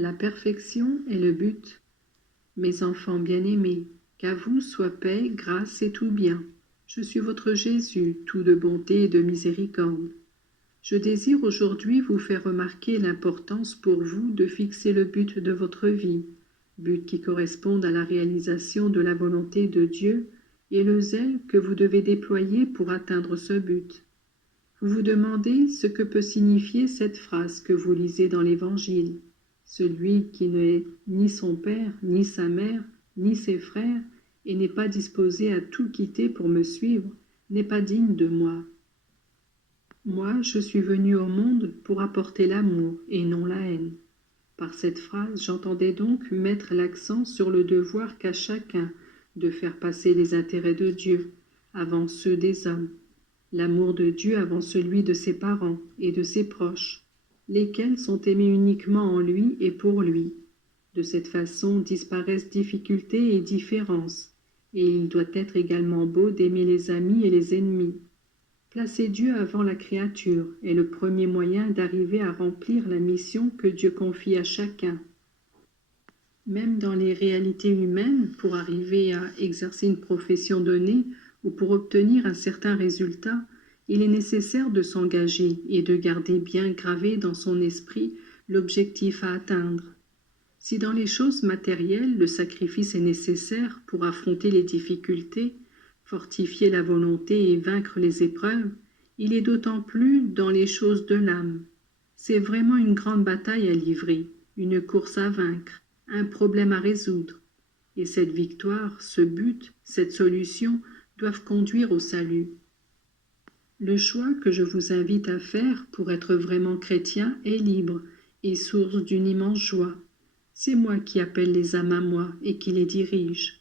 La perfection est le but. Mes enfants bien-aimés, qu'à vous soit paix, grâce et tout bien. Je suis votre Jésus, tout de bonté et de miséricorde. Je désire aujourd'hui vous faire remarquer l'importance pour vous de fixer le but de votre vie, but qui corresponde à la réalisation de la volonté de Dieu et le zèle que vous devez déployer pour atteindre ce but. Vous vous demandez ce que peut signifier cette phrase que vous lisez dans l'Évangile. Celui qui n'est ni son père, ni sa mère, ni ses frères, et n'est pas disposé à tout quitter pour me suivre, n'est pas digne de moi. Moi, je suis venu au monde pour apporter l'amour et non la haine. Par cette phrase, j'entendais donc mettre l'accent sur le devoir qu'a chacun de faire passer les intérêts de Dieu avant ceux des hommes, l'amour de Dieu avant celui de ses parents et de ses proches, lesquels sont aimés uniquement en lui et pour lui. De cette façon disparaissent difficultés et différences, et il doit être également beau d'aimer les amis et les ennemis. Placer Dieu avant la créature est le premier moyen d'arriver à remplir la mission que Dieu confie à chacun. Même dans les réalités humaines, pour arriver à exercer une profession donnée ou pour obtenir un certain résultat, il est nécessaire de s'engager et de garder bien gravé dans son esprit l'objectif à atteindre. Si dans les choses matérielles le sacrifice est nécessaire pour affronter les difficultés, fortifier la volonté et vaincre les épreuves, il est d'autant plus dans les choses de l'âme. C'est vraiment une grande bataille à livrer, une course à vaincre, un problème à résoudre. Et cette victoire, ce but, cette solution doivent conduire au salut. Le choix que je vous invite à faire pour être vraiment chrétien est libre et source d'une immense joie. C'est moi qui appelle les âmes à moi et qui les dirige.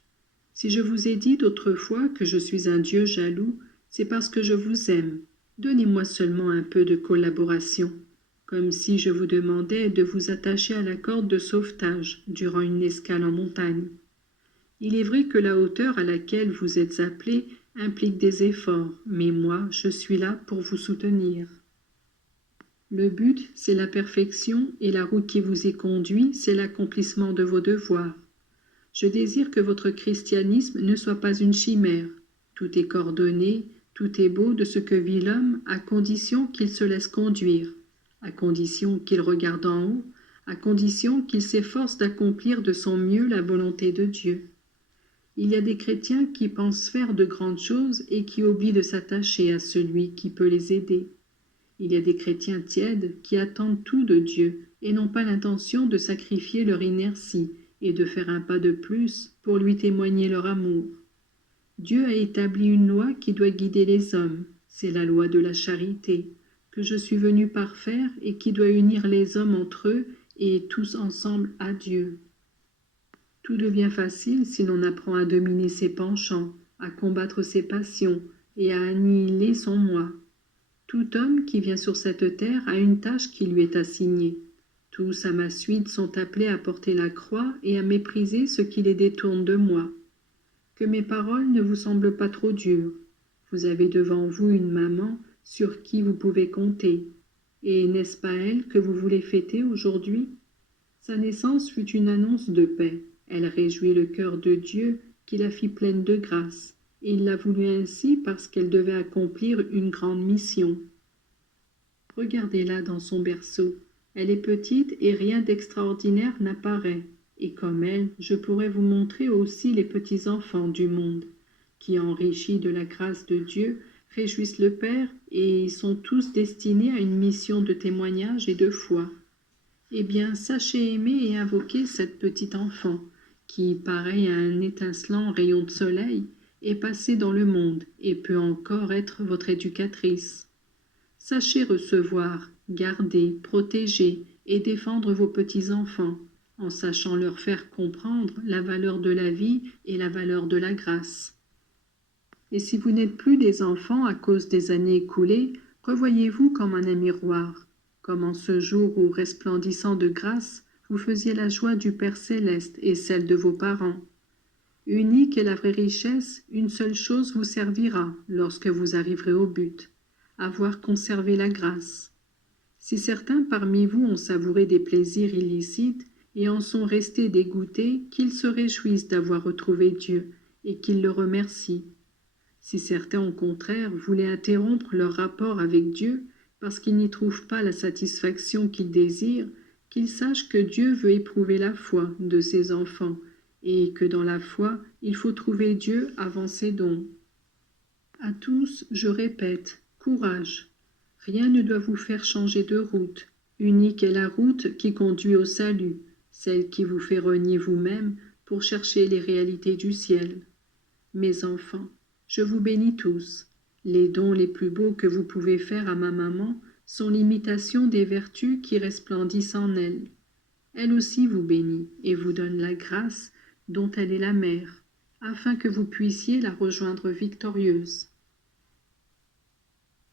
Si je vous ai dit d'autrefois que je suis un Dieu jaloux, c'est parce que je vous aime. Donnez-moi seulement un peu de collaboration, comme si je vous demandais de vous attacher à la corde de sauvetage durant une escale en montagne. Il est vrai que la hauteur à laquelle vous êtes appelés implique des efforts, mais moi, je suis là pour vous soutenir. Le but, c'est la perfection, et la route qui vous y conduit, c'est l'accomplissement de vos devoirs. Je désire que votre christianisme ne soit pas une chimère. Tout est coordonné, tout est beau de ce que vit l'homme, à condition qu'il se laisse conduire, à condition qu'il regarde en haut, à condition qu'il s'efforce d'accomplir de son mieux la volonté de Dieu. Il y a des chrétiens qui pensent faire de grandes choses et qui oublient de s'attacher à celui qui peut les aider. Il y a des chrétiens tièdes qui attendent tout de Dieu et n'ont pas l'intention de sacrifier leur inertie et de faire un pas de plus pour lui témoigner leur amour. Dieu a établi une loi qui doit guider les hommes, c'est la loi de la charité, que je suis venu parfaire et qui doit unir les hommes entre eux et tous ensemble à Dieu. Tout devient facile si l'on apprend à dominer ses penchants, à combattre ses passions et à annihiler son moi. Tout homme qui vient sur cette terre a une tâche qui lui est assignée. Tous à ma suite sont appelés à porter la croix et à mépriser ce qui les détourne de moi. Que mes paroles ne vous semblent pas trop dures. Vous avez devant vous une maman sur qui vous pouvez compter. Et n'est-ce pas elle que vous voulez fêter aujourd'hui? Sa naissance fut une annonce de paix. Elle réjouit le cœur de Dieu qui la fit pleine de grâce, et il l'a voulu ainsi parce qu'elle devait accomplir une grande mission. Regardez-la dans son berceau. Elle est petite et rien d'extraordinaire n'apparaît. Et comme elle, je pourrais vous montrer aussi les petits-enfants du monde, qui, enrichis de la grâce de Dieu, réjouissent le Père et sont tous destinés à une mission de témoignage et de foi. Eh bien, sachez aimer et invoquer cette petite enfant, qui, pareil à un étincelant rayon de soleil, est passée dans le monde et peut encore être votre éducatrice. Sachez recevoir, garder, protéger et défendre vos petits-enfants, en sachant leur faire comprendre la valeur de la vie et la valeur de la grâce. Et si vous n'êtes plus des enfants à cause des années écoulées, revoyez-vous comme en un miroir, comme en ce jour où, resplendissant de grâce, vous faisiez la joie du Père céleste et celle de vos parents. Unique est la vraie richesse, une seule chose vous servira lorsque vous arriverez au but, avoir conservé la grâce. Si certains parmi vous ont savouré des plaisirs illicites et en sont restés dégoûtés, qu'ils se réjouissent d'avoir retrouvé Dieu et qu'ils le remercient. Si certains, au contraire, voulaient interrompre leur rapport avec Dieu parce qu'ils n'y trouvent pas la satisfaction qu'ils désirent, qu'ils sachent que Dieu veut éprouver la foi de ses enfants et que dans la foi, il faut trouver Dieu avant ses dons. À tous, je répète, courage. Rien ne doit vous faire changer de route. Unique est la route qui conduit au salut, celle qui vous fait renier vous-même pour chercher les réalités du ciel. Mes enfants, je vous bénis tous. Les dons les plus beaux que vous pouvez faire à ma maman sont l'imitation des vertus qui resplendissent en elle. Elle aussi vous bénit et vous donne la grâce dont elle est la mère, afin que vous puissiez la rejoindre victorieuse.